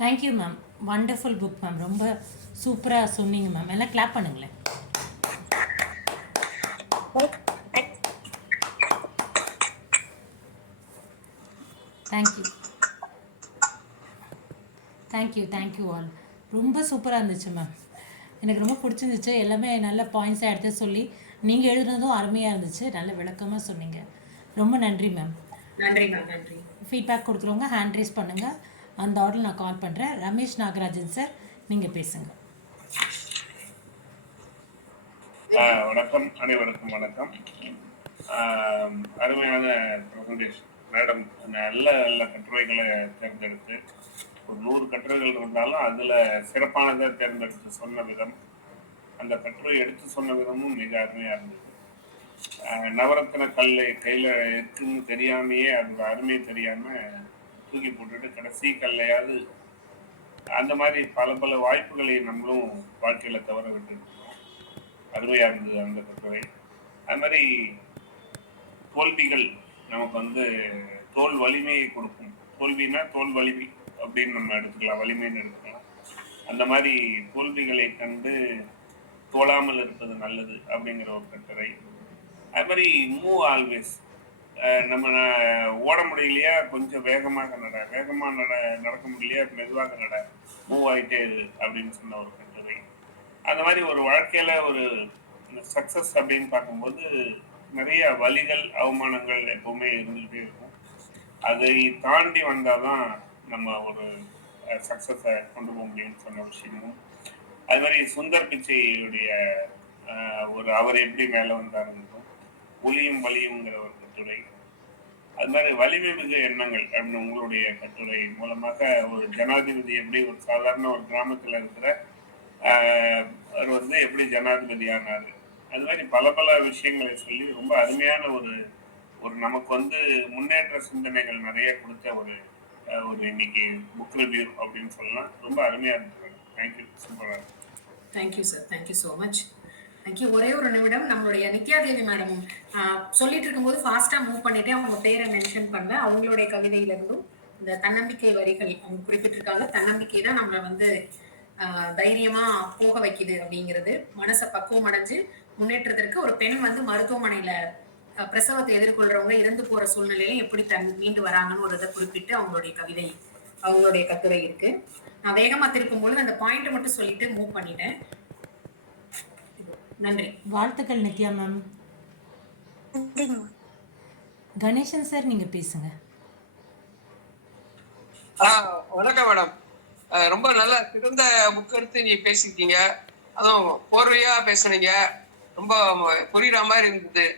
Thank you ma'am. Wonderful book ma'am. ரொம்ப சூப்பராக சொன்னீங்க மேம். எல்லாம் கிளாப் பண்ணுங்களேன். Thank you thank you all. ரொம்ப சூப்பராக இருந்துச்சு மேம். எனக்கு ரொம்ப பிடிச்சிருந்துச்சு. எல்லாமே நல்ல பாயிண்ட்ஸாக எடுத்து சொல்லி நீங்கள் எழுதுனதும் அருமையாக இருந்துச்சு. நல்ல விளக்கமாக சொன்னீங்க. ரொம்ப நன்றி மேம். நன்றி மேம். நன்றி. ஃபீட்பேக் கொடுக்குறவங்க ஹேண்ட் ரைஸ் பண்ணுங்கள். அந்த ஆர்டர் நான் கால் பண்ணுறேன். ரமேஷ் நாகராஜன் சார், நீங்கள் பேசுங்க. வணக்கம், அனைவருக்கும் வணக்கம். அருமையான ப்ரெசன்டேஷன் மேடம். நல்ல நல்ல கட்டுரைகளை தேர்ந்தெடுத்து ஒரு 100 கட்டுரைகள் இருந்தாலும் அதில் சிறப்பானதை தேர்ந்தெடுத்து சொன்ன விதம், அந்த கட்டுரை எடுத்து சொன்ன விதமும் மிக அருமையாக இருந்தது. நவரத்தின கல் கையில் இருக்குன்னு தெரியாமையே அதோட அருமையை தெரியாமல் தூக்கி போட்டுட்டு கடைசி கல்லையாவது அந்த மாதிரி பல பல வாய்ப்புகளை நம்மளும் வாழ்க்கையில் தவற விட்டுருக்கோம். அருமையாக இருந்தது அந்த கட்டுரை. அது மாதிரி தோல்விகள் நமக்கு தோல் வலிமையை கொடுக்கும். தோல்வினா தோல் வலிமை அப்படின்னு நம்ம எடுத்துக்கலாம், வலிமைன்னு எடுத்துக்கலாம். அந்த மாதிரி தோல்விகளை கண்டு தோழாமல் இருப்பது நல்லது அப்படிங்கிற ஒரு கட்டுரை. அது மாதிரி மூவ் ஆல்வேஸ். நம்ம ஓட முடியலையா கொஞ்சம் வேகமாக நடக்க முடியலையா மெதுவாக மூவ் ஆகிட்டே அப்படின்னு சொன்ன ஒரு கட்டுரை. அந்த மாதிரி ஒரு வாழ்க்கையில ஒரு சக்சஸ் அப்படின்னு பார்க்கும்போது நிறைய வலிகள், அவமானங்கள் எப்பவுமே இருந்துகிட்டே இருக்கும். அதை தாண்டி வந்தாதான் நம்ம ஒரு சக்சஸை கொண்டு போக முடியும்னு சொன்ன விஷயமும், அது மாதிரி சுந்தர் பிச்சையுடைய ஒரு அவர் எப்படி மேலே வந்தாருங்கிறதும், ஒளியும் வலியுங்கிற ஒரு கட்டுரை. அது மாதிரி வலிமை மிகு எண்ணங்கள் அப்படின்னு உங்களுடைய கட்டுரை மூலமாக ஒரு ஜனாதிபதி எப்படி ஒரு சாதாரண ஒரு கிராமத்தில் இருக்கிற அவர் எப்படி ஜனாதிபதி ஆனாரு, அது மாதிரி பல பல விஷயங்களை சொல்லி ரொம்ப அருமையான ஒரு ஒரு நமக்கு முன்னேற்ற சிந்தனைகள் நிறைய கொடுத்த ஒரு ஒரு இன்னைக்கு புக் ரிவ்யூ அப்படின்னு சொல்லலாம். ரொம்ப அருமையா இருந்தது. தேங்க்யூ. சூப்பரா இருக்கு. Thank you sir. Thank you so much. Thank you. ஒரே ஒரு நிமிடம். நம்மளுடைய நித்யாதேவி மேடம் சொல்லிட்டு இருக்கும்போது ஃபாஸ்ட்டாக மூவ் பண்ணிட்டே அவங்க பேரை மென்ஷன் பண்ணல. அவங்களுடைய கவிதையிலிருந்தும் இந்த தன்னம்பிக்கை வரிகள் அவங்க குறிப்பிட்டிருக்காங்க. தன்னம்பிக்கை தான் நம்மளை தைரியமா போக வைக்குது அப்படிங்கிறது. மனசை பக்குவம் அடைஞ்சு முன்னேற்றத்திற்கு ஒரு பெண் மருத்துவமனையில பிரசவத்தை எதிர்கொள்றவங்க இறந்து போற சூழ்நிலையில எப்படி மீண்டு வராங்கன்னு ஒரு இதை குறிப்பிட்டு அவங்களுடைய கட்டுரை இருக்கு. நான் வேகமா திருப்பும்போது அந்த பாயிண்ட் மட்டும் சொல்லிட்டு மூவ் பண்ணிட்டேன். நன்றி. வாழ்த்துக்கள் நித்யா மேம். கணேசன் சார், நீங்க பேசுங்க. வணக்கம் மேடம். ரொம்ப நல்ல சிறந்த புக் எடுத்து நீ பேசிருக்கீங்க. அதுவும் போர்வையா பேசுனீங்க. ரொம்ப புரியுற மாதிரி இருந்தது.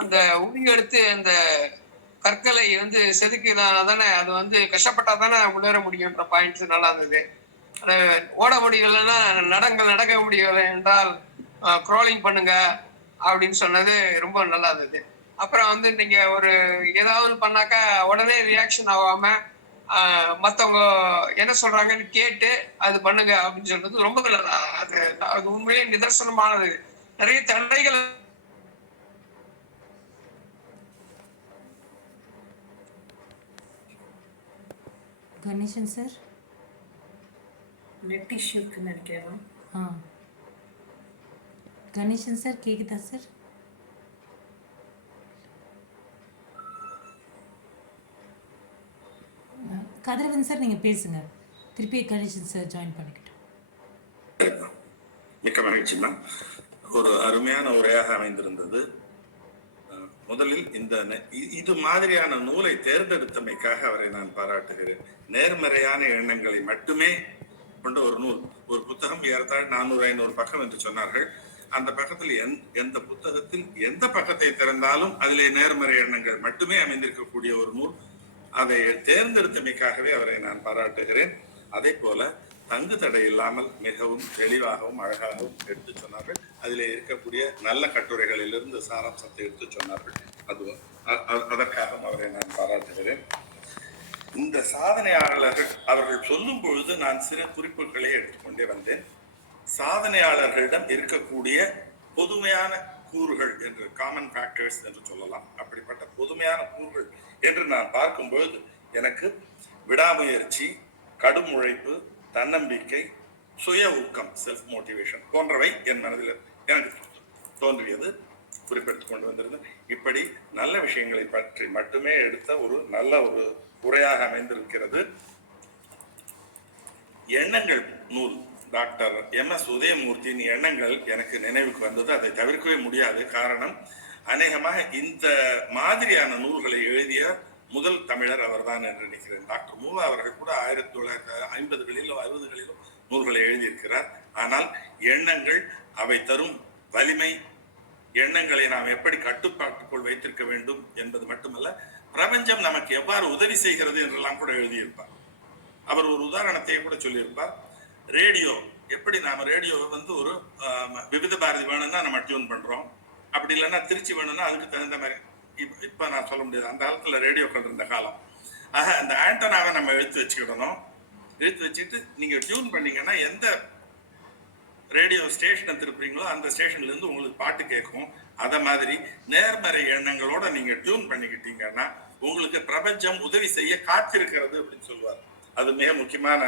அந்த உரி எடுத்து அந்த கற்களை செதுக்கினா தானே அது கஷ்டப்பட்டா தானே முன்னேற முடியும்ன்ற பாயிண்ட்ஸ் நல்லா இருந்தது. ஓட முடியலைன்னா நடக்க முடியலை என்றால் க்ராலிங் பண்ணுங்க அப்படின்னு சொன்னது ரொம்ப நல்லா இருந்தது. அப்புறம் நீங்க ஒரு ஏதாவது பண்ணாக்கா உடனே ரியாக்ஷன் ஆகாம மற்றவங்க என்ன சொல்றாங்கன்னு கேட்டு அது பண்ணுங்க அப்படின்னு சொல்றது ரொம்ப நல்லா. அது உண்மையிலே நிதர்சனமானது. நிறைய தடைகள் கணேசன் சார் நெட் இஷ்யூக்கு நினைக்கிறேன். கணேசன் சார் கேக்குதா சார்? கதிரவன் சார் நீங்க பேசுங்க. திருப்பி கணேசன் சார் ஜாயின் பண்ணிக்கிட்டோம். மிக்க மகிழ்ச்சி மேம். ஒரு அருமையான உரையாக அமைந்திருந்தது. முதலில் இது மாதிரியான நூலை தேர்ந்தெடுத்தமைக்காக அவரை நான் பாராட்டுகிறேன். நேர்மறையான எண்ணங்களை மட்டுமே கொண்ட ஒரு நூல். ஒரு புத்தகம் ஏறத்தாழ 400-500 பக்கம் என்று சொன்னார்கள். அந்த பக்கத்தில் எந்த புத்தகத்தில் எந்த பக்கத்தை திறந்தாலும் அதிலே நேர்மறை எண்ணங்கள் மட்டுமே அமைந்திருக்கக்கூடிய ஒரு நூல். அதை தேர்ந்தெடுத்தமைக்காகவே அவரை நான் பாராட்டுகிறேன். அதே போல தங்கு தடை இல்லாமல் மிகவும் தெளிவாகவும் அழகாகவும் எடுத்து சொன்னார்கள். அதிலே இருக்கக்கூடிய நல்ல கட்டுரைகளிலிருந்து சாராம்சத்தை எடுத்து சொன்னார்கள். அதற்காகவும் அவரை நான் பாராட்டுகிறேன். இந்த சாதனையாளர்கள் அவர்கள் சொல்லும் பொழுது நான் சிறு குறிப்புகளை எடுத்துக்கொண்டே வந்தேன். சாதனையாளர்களிடம் இருக்கக்கூடிய பொதுமையான கூறுகள் என்று, காமன் ஃபேக்டர்ஸ் என்று சொல்லலாம். அப்படிப்பட்ட பொதுமையான கூறுகள் என்று நான் பார்க்கும்பொழுது எனக்கு விடாமுயற்சி, கடும் உழைப்பு, தன்னம்பிக்கை, சுய ஊக்கம், செல்ஃப் மோட்டிவேஷன் போன்றவை என் மனதில் எனக்கு தோன்றியது, குறிப்பிட்டுக் கொண்டு வந்திருந்தேன். இப்படி நல்ல விஷயங்களை பற்றி மட்டுமே எடுத்த ஒரு நல்ல ஒரு உரையாக அமைந்திருக்கிறது. எண்ணங்கள் நூல் டாக்டர் MS உதயமூர்த்தியின் எண்ணங்கள் எனக்கு நினைவுக்கு வந்தது. அதை தவிர்க்கவே முடியாது. காரணம், அநேகமாக இந்த மாதிரியான நூல்களை எழுதிய முதல் தமிழர் அவர்தான் என்று நினைக்கிறேன். டாக்டர் மூவா அவர்கள் கூட 1950களிலோ 60களிலோ நூல்களை எழுதியிருக்கிறார். ஆனால் எண்ணங்கள், அவை தரும் வலிமை, எண்ணங்களை நாம் எப்படி கட்டுப்பாட்டுக்குள் வைத்திருக்க வேண்டும் என்பது மட்டுமல்ல, பிரபஞ்சம் நமக்கு எவ்வாறு உதவி செய்கிறது என்றெல்லாம் கூட எழுதியிருப்பார். அவர் ஒரு உதாரணத்தை கூட சொல்லியிருப்பார். ரேடியோ, எப்படி நாம ரேடியோவை ஒரு விவித பாரதி வேணும்னா நம்ம டியூன் பண்றோம், அப்படி இல்லைன்னா திருச்சி வேணும்னா அதுக்கு தகுந்த மாதிரி. இப்ப நான் சொல்ல முடியாது, அந்த காலத்துல ரேடியோக்கள் இருந்த காலம். ஆக அந்த ஆண்டனாவை நம்ம எடுத்து வச்சுக்கிடணும். எடுத்து வச்சுட்டு நீங்க டியூன் பண்ணீங்கன்னா எந்த ரேடியோ ஸ்டேஷனை திருப்புறீங்களோ அந்த ஸ்டேஷன்ல இருந்து உங்களுக்கு பாட்டு கேட்கும். அத மாதிரி நேர்மறை எண்ணங்களோட நீங்க டியூன் பண்ணிக்கிட்டீங்கன்னா உங்களுக்கு பிரபஞ்சம் உதவி செய்ய காத்திருக்கிறது அப்படின்னு சொல்லுவார். அது மிக முக்கியமான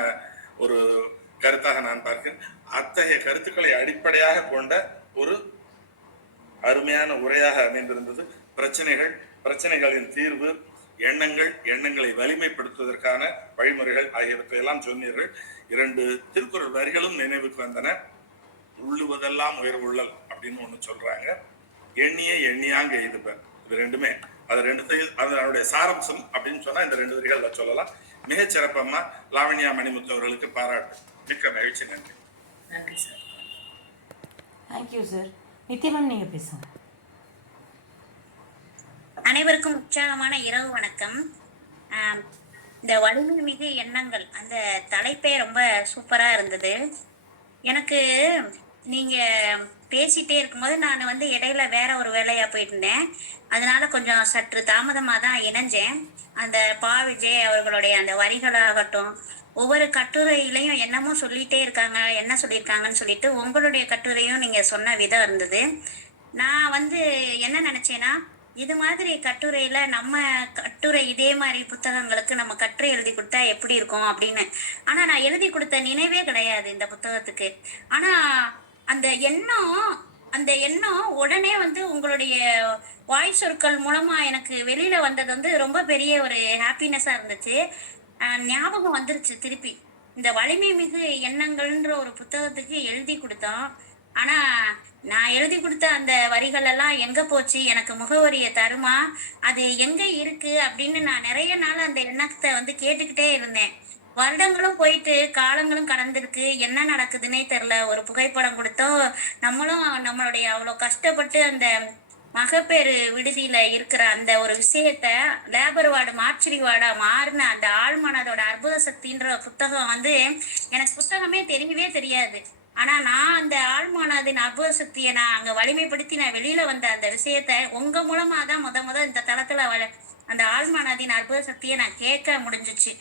ஒரு கருத்தாக நான் பார்க்கிறேன். அத்தகைய கருத்துக்களை அடிப்படையாக கொண்ட ஒரு அருமையான உரையாக அமைந்திருந்தது. பிரச்சனைகளின் தீர்வு, எண்ணங்களை வலிமைப்படுத்துவதற்கான வழிமுறைகள் ஆகியவற்றை எல்லாம் சொன்னீர்கள். 2 திருக்குறள் வரிகளும் நினைவுக்கு வந்தன. உள்ளுவதெல்லாம் உயர்வுள்ளல் அப்படின்னு ஒண்ணு சொல்றாங்க. எண்ணிய எண்ணியாங்க எய்துப. இது ரெண்டுமே அது ரெண்டுத்தையும் அதனுடைய சாரம்சம் அப்படின்னு சொன்னா இந்த 2 வரிகள்ல சொல்லலாம். மிகச் சிறப்பம்மா. லாவண்யா மணிமுத்து அவர்களுக்கு பாராட்டு. மிக்க மகிழ்ச்சி. நன்றி. நன்றி sir. Thank you sir. Nithya ma'am நீங்கள் பேசுங்க. அனைவருக்கும் உற்சாகமான இரவு வணக்கம். இந்த வலிமை மிகு எண்ணங்கள் அந்த தலைப்பே ரொம்ப சூப்பரா இருந்தது. எனக்கு நீங்க பேசிட்டே இருக்கும்போது நான் இடையில வேற ஒரு வேலையா போயிட்டு இருந்தேன். அதனால கொஞ்சம் சற்று தாமதமாக தான் இணைஞ்சேன். அந்த பா விஜய் அவர்களுடைய அந்த வரிகளாகட்டும், ஒவ்வொரு கட்டுரையிலையும் என்னமோ சொல்லிட்டே இருக்காங்க, என்ன சொல்லியிருக்காங்கன்னு சொல்லிட்டு உங்களுடைய கட்டுரையும் நீங்க சொன்ன விதம் இருந்தது. நான் என்ன நினைச்சேன்னா, இது மாதிரி கட்டுரையில நம்ம கட்டுரை இதே மாதிரி புத்தகங்களுக்கு நம்ம கட்டுரை எழுதி கொடுத்தா எப்படி இருக்கும் அப்படின்னு. ஆனா நான் எழுதி கொடுத்த நினைவே கிடையாது இந்த புத்தகத்துக்கு. ஆனா அந்த எண்ணம் உடனே உங்களுடைய வாய் சொற்கள் மூலமா எனக்கு வெளியில வந்தது ரொம்ப பெரிய ஒரு ஹாப்பினஸா இருந்துச்சு. ஞாபகம் வந்துருச்சு திருப்பி. இந்த வலிமை மிகு எண்ணங்கள்ன்ற ஒரு புத்தகத்துக்கு எழுதி கொடுத்தோம். ஆனா நான் எழுதி கொடுத்த அந்த வரிகள் எல்லாம் எங்க போச்சு, எனக்கு முகவரியை தருமா, அது எங்க இருக்கு அப்படின்னு நான் நிறைய நாள் அந்த எண்ணத்தை கேட்டுக்கிட்டே இருந்தேன். வருடங்களும் போயிட்டு காலங்களும் கடந்திருக்கு, என்ன நடக்குதுன்னே தெரியல. ஒரு புகைப்படம் கொடுத்தோம், நம்மளும் நம்மளுடைய அவ்வளோ கஷ்டப்பட்டு அந்த மகப்பேறு விடுதியில இருக்கிற அந்த ஒரு விஷயத்த லேபர் வார்டு மார்ச்சரி வார்டா மாறின அந்த ஆழ்மனதோட அற்புத சக்தின்ற புத்தகம் எனக்கு புத்தகமே தெரியவே தெரியாது. ஆனா நான் அந்த ஆழ்மனதின் அற்புத சக்தியை நான் அங்க வலிமைப்படுத்தி நான் வெளியில வந்த அந்த விஷயத்த உங்க மூலமா தான் முத இந்த தளத்துல அந்த ஆழ்மனதின் அற்புத சக்தியை நான் கேட்க முடிஞ்சிச்சு.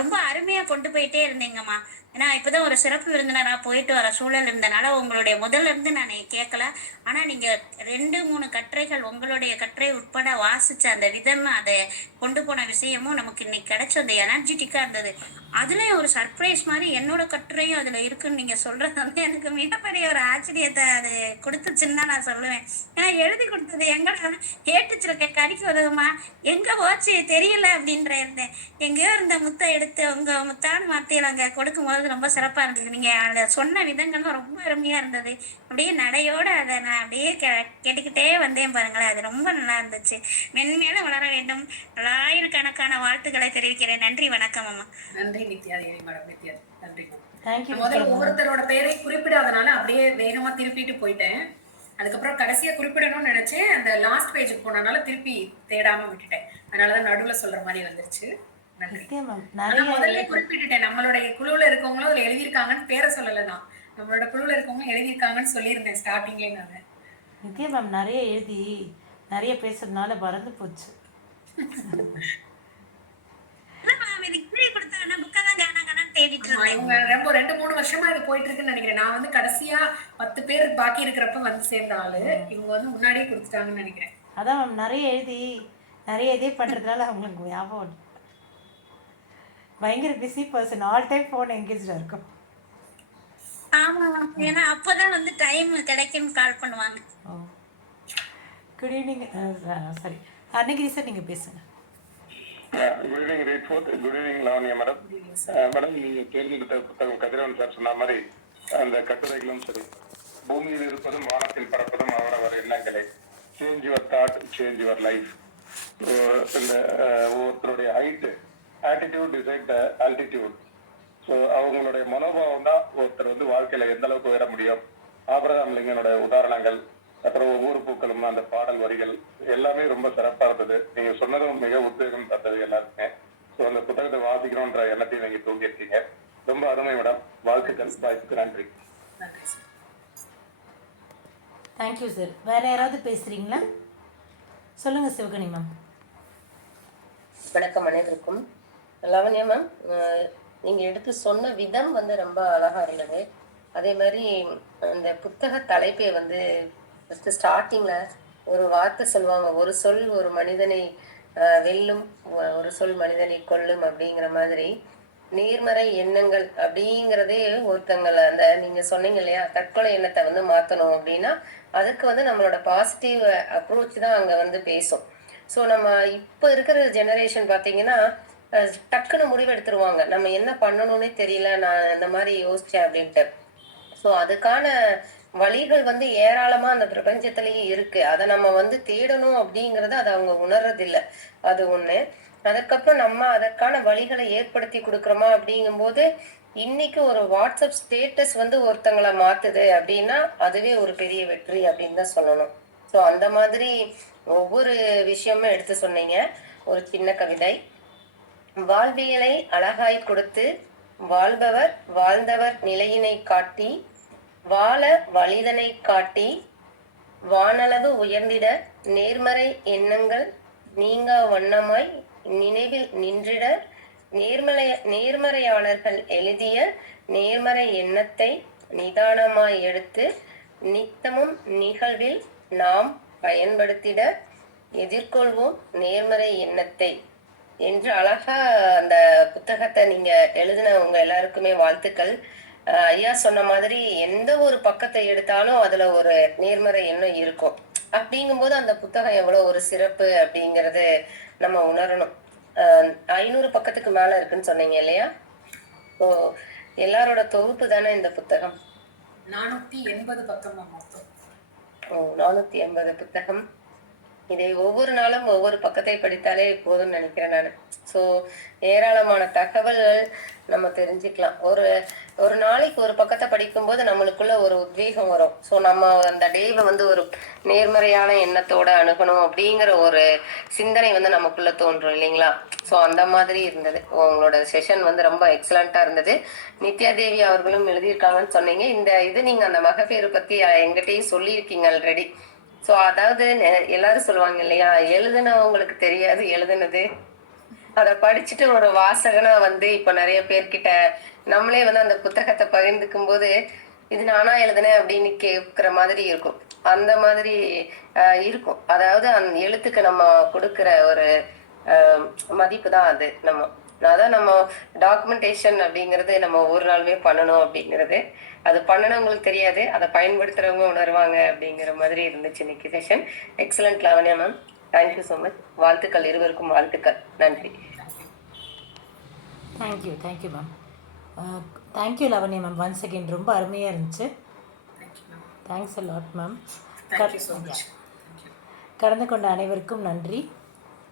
ரொம்ப அருமையா கொண்டு போயிட்டே இருந்தீங்கம்மா. ஏன்னா இப்பதான் ஒரு சிறப்பு விருந்தினரா போயிட்டு வர சூழல் இருந்தனால உங்களுடைய முதல்ல இருந்து நான் கேட்கல. ஆனா நீங்க 2-3 கட்டுரைகள் உங்களுடைய கட்டுரை உட்பட வாசிச்ச அந்த விதம், அதை கொண்டு போன விஷயமும் நமக்கு இன்னைக்கு கிடைச்ச அந்த எனர்ஜெட்டிக்கா இருந்தது. அதுலயும் ஒரு சர்ப்ரைஸ் மாதிரி என்னோட கட்டுரையும் அதுல இருக்குன்னு நீங்க சொல்றது எனக்கு மிகப்பெரிய ஒரு ஆச்சரியத்தை அது கொடுத்துச்சுன்னு தான் நான் சொல்லுவேன். ஏன்னா எழுதி கொடுத்தது எங்கடா ஏட்டுச்சிருக்க கறிக்கு உதவுமா, எங்க போச்சு தெரியல அப்படின்ற இருந்தேன். எங்கேயோ இருந்த முத்தை எடுத்து உங்க முத்தான வார்த்தையில அங்க கொடுக்கும் போது ரொம்ப சிறப்பா இருந்தது. நீங்க அந்த சொன்ன விதங்கள்லாம் ரொம்ப அருமையா இருந்தது. அப்படியே நடையோட அதை நான் அப்படியே கேட்டுக்கிட்டே வந்தேன் பாருங்களேன். அது ரொம்ப நல்லா இருந்துச்சு. மென்மேலும் வளர வேண்டும். ஆயிரக்கணக்கான வாழ்த்துக்களை தெரிவிக்கிறேன். நன்றி, வணக்கம் அம்மா. நன்றி நித்யாதேவி மேடம். நித்யாதேவி நன்றி. தேங்க்யூ. முதல்ல ஒவ்வொருத்தரோட பேரை குறிப்பிடாதனால அப்படியே வேகமா திருப்பிட்டு போயிட்டேன். அதுக்கப்புறம் கடைசியா குறிப்பிடணும்னு நினைச்சேன். அந்த லாஸ்ட் பேஜுக்கு போனனால திருப்பி தேடாம விட்டுட்டேன். அதனாலதான் நடுவுல சொல்ற மாதிரி வந்துருச்சு. நன்றி. முதல்ல குறிப்பிட்டுட்டேன், நம்மளுடைய குழுவுல இருக்கவங்களும் அதுல எழுதியிருக்காங்கன்னு பேரை சொல்லல. நான் நம்மளோட குழுவுல இருக்கவங்க எழுதியிருக்காங்கன்னு சொல்லியிருந்தேன் ஸ்டார்டிங்லேயே. நான் நித்யா மேம் நிறைய எழுதி நிறைய பேசுறதுனால பறந்து போச்சு. இவங்க ரொம்ப 2-3 வருஷமா இது போயிட்டு இருக்குன்னு நினைக்கிறேன். நான் கடைசியா 10 பேர் பாக்கி இருக்கிறப்ப சேர்ந்த ஆளு. இவங்க முன்னாடியே கொடுத்துட்டாங்கன்னு நினைக்கிறேன். அதான் மேம் நிறைய எழுதி பண்றதுனால அவங்களுக்கு ஞாபகம். பயங்கர busy person, all time phone என்கேஜாக இருக்கும். ஆமா மேம், ஏன்னா அப்பதான் வந்து டைம் கிடைக்குன்னு கால் பண்ணுவாங்க. ஓ, குட் ஈவினிங். சாரி, அன்னைக்கு சார் நீங்கள் பேசுங்க. Good evening rate fourth. Good evening Lavanya madam. Madam, நீங்கள் தேர்ந்தெடுத்த புத்தகம் கதிரவன் சார் சொன்ன மாதிரி அந்த கட்டுரைகளும் சரி, பூமியில் இருப்பதும் வானத்தில் பறப்பதும் அவரவர் எண்ணங்களே, change your thought change your life. இந்த ஒருத்தருடைய height attitude decide the altitude. So அவங்களுடைய மனோபாவம் தான் ஒருத்தர் வந்து வாழ்க்கையில எந்த அளவுக்கு உயர முடியும். ஆபிரகாம் லிங்கனோட உதாரணங்கள், அப்புறம் ஒவ்வொரு பூக்களும், அந்த பாடல் வரிகள் எல்லாமே ரொம்ப சிறப்பா இருந்தது. நீங்க சொன்னதும் மிக உத்வேகம் தந்தது எல்லாருக்குமே. ஸோ அந்த புத்தகத்தை வாசிக்கணும்ன்ற எண்ணத்தையும் நீங்க தூங்கியிருக்கீங்க. ரொம்ப அருமை மேடம். வாழ்த்துக்கள். வாய்ப்புக்கு நன்றி. நன்றி சார். Thank you sir. வேறு யாராவது பேசுகிறீங்களா? சொல்லுங்கள் சிவகணி மேம். வணக்கம் அனைவருக்கும். லாவண்யா மேம், நீங்கள் எடுத்து சொன்ன விதம் வந்து ரொம்ப அழகாக இருந்தது. அதே மாதிரி அந்த புத்தக தலைப்பை வந்து ஃபஸ்ட்டு ஸ்டார்டிங்கில் ஒரு வார்த்தை சொல்லுவாங்க, ஒரு சொல் ஒரு மனிதனை வெல்லும், ஒரு சொல் மனிதனை கொல்லும் அப்படிங்கிற மாதிரி. நேர்மறை எண்ணங்கள் அப்படிங்கிறதே ஒருத்தங்களை, அந்த நீங்கள் சொன்னீங்க இல்லையா, தற்கொலை எண்ணத்தை வந்து மாற்றணும் அப்படின்னா அதுக்கு வந்து நம்மளோட பாசிட்டிவ் அப்ரோச் தான் அங்கே வந்து பேசும். ஸோ நம்ம இப்போ இருக்கிற ஜெனரேஷன் பார்த்தீங்கன்னா டக்குன்னு முடிவு எடுத்துருவாங்க, நம்ம என்ன பண்ணணும்னே தெரியல, நான் இந்த மாதிரி யோசிச்சேன் அப்படின்ட்டு. ஸோ அதுக்கான வழிகள் வந்து ஏராளமா அந்த பிரபஞ்சத்திலேயே இருக்கு. அதை நம்ம வந்து தேடணும் அப்படிங்கறத அதை அவங்க உணர்றதில்லை. அது ஒண்ணு. அதுக்கப்புறம் நம்ம அதற்கான வழிகளை ஏற்படுத்தி கொடுக்குறோமா அப்படிங்கும்போது, இன்னைக்கு ஒரு வாட்ஸ்அப் ஸ்டேட்டஸ் வந்து ஒருத்தங்களை மாத்துது அப்படின்னா அதுவே ஒரு பெரிய வெற்றி அப்படின்னு தான் சொல்லணும். ஸோ அந்த மாதிரி ஒவ்வொரு விஷயமும் எடுத்து சொன்னீங்க. ஒரு சின்ன கவிதை. வாழ்வியலை அழகாய் கொடுத்து வாழ்பவர் வாழ்ந்தவர் நிலையினை காட்டி, வாழ வழிதனை காட்டி, வானளவு உயர்ந்திட நேர்மறை எண்ணங்கள் நீங்கா வண்ணமாய் நினைவில் நின்றிட, நேர்மறையாளர்கள் எழுதிய நேர்மறை எண்ணத்தை நிதானமாய் எடுத்து நித்தமும் நிகழ்வில் நாம் பயன்படுத்திட எதிர்கொள்வோம் நேர்மறை எண்ணத்தை என்று அழகா அந்த புத்தகத்தை நீங்க எழுதின உங்க எல்லாருக்குமே வாழ்த்துக்கள். ஐயா சொன்ன மாதிரி எந்த ஒரு பக்கத்தை எடுத்தாலும் அதுல ஒரு நேர்மறை எண்ணம் இருக்கும். அப்படிங்கும்போது அந்த புத்தகம் எவ்வளவு ஒரு சிறப்பு அப்படிங்கறது நம்ம உணரணும். 500 பக்கத்துக்கு மேல இருக்குன்னு சொன்னீங்க இல்லையா? ஸோ எல்லாரோட தொகுப்பு தானே இந்த புத்தகம். 480 பக்கம் மொத்தம். 480 புத்தகம். இதை ஒவ்வொரு நாளும் ஒவ்வொரு பக்கத்தை படித்தாலே போதும்னு நினைக்கிறேன் நான். ஸோ ஏராளமான தகவல்கள் நம்ம தெரிஞ்சுக்கலாம். ஒரு நாளைக்கு ஒரு பக்கத்தை படிக்கும்போது நம்மளுக்குள்ள ஒரு உத்வேகம் வரும். ஸோ நம்ம அந்த டேவை வந்து ஒரு நேர்மறையான எண்ணத்தோட அணுகணும் அப்படிங்கிற ஒரு சிந்தனை வந்து நமக்குள்ள தோன்றும் இல்லைங்களா? ஸோ அந்த மாதிரி இருந்தது. உங்களோட செஷன் வந்து ரொம்ப எக்ஸலண்டா இருந்தது. நித்யா தேவி அவர்களும் எழுதியிருக்காங்கன்னு சொன்னீங்க. இது நீங்க அந்த மகப்பேறு பத்தி எங்கிட்டையும் சொல்லியிருக்கீங்க ஆல்ரெடி. ஸோ அதாவது எல்லாரும் சொல்லுவாங்க இல்லையா, எழுதுனவங்களுக்கு தெரியாது எழுதுனது. அதை படிச்சுட்டு ஒரு வாசகனா வந்து இப்ப நிறைய பேர்கிட்ட நம்மளே வந்து அந்த புத்தகத்தை பகிர்ந்துக்கும் போது இது நானா எழுதுனேன் அப்படின்னு கேட்கிற மாதிரி இருக்கும். அந்த மாதிரி இருக்கும். அதாவது அந்த எழுத்துக்கு நம்ம கொடுக்கிற ஒரு மதிப்பு தான் அது. அதான் நம்ம டாக்குமெண்டேஷன் அப்படிங்கிறது நம்ம ஒவ்வொரு நாளுமே பண்ணணும் அப்படிங்கிறது. அது பண்ணணுங்களுக்கு தெரியாது, அதை பயன்படுத்துறவங்க உணர்வாங்க அப்படிங்கிற மாதிரி இருந்துச்சு இன்னைக்கு session. Excellent Lavanya ma'am, thank you so much. வாழ்த்துக்கள், இருவருக்கும் வாழ்த்துக்கள். நன்றி. Thank you ma'am. Thank you Lavanya ma'am. Once again ரொம்ப அருமையாக இருந்துச்சு. Thanks a lot ma'am. கலந்து கொண்ட அனைவருக்கும் நன்றி.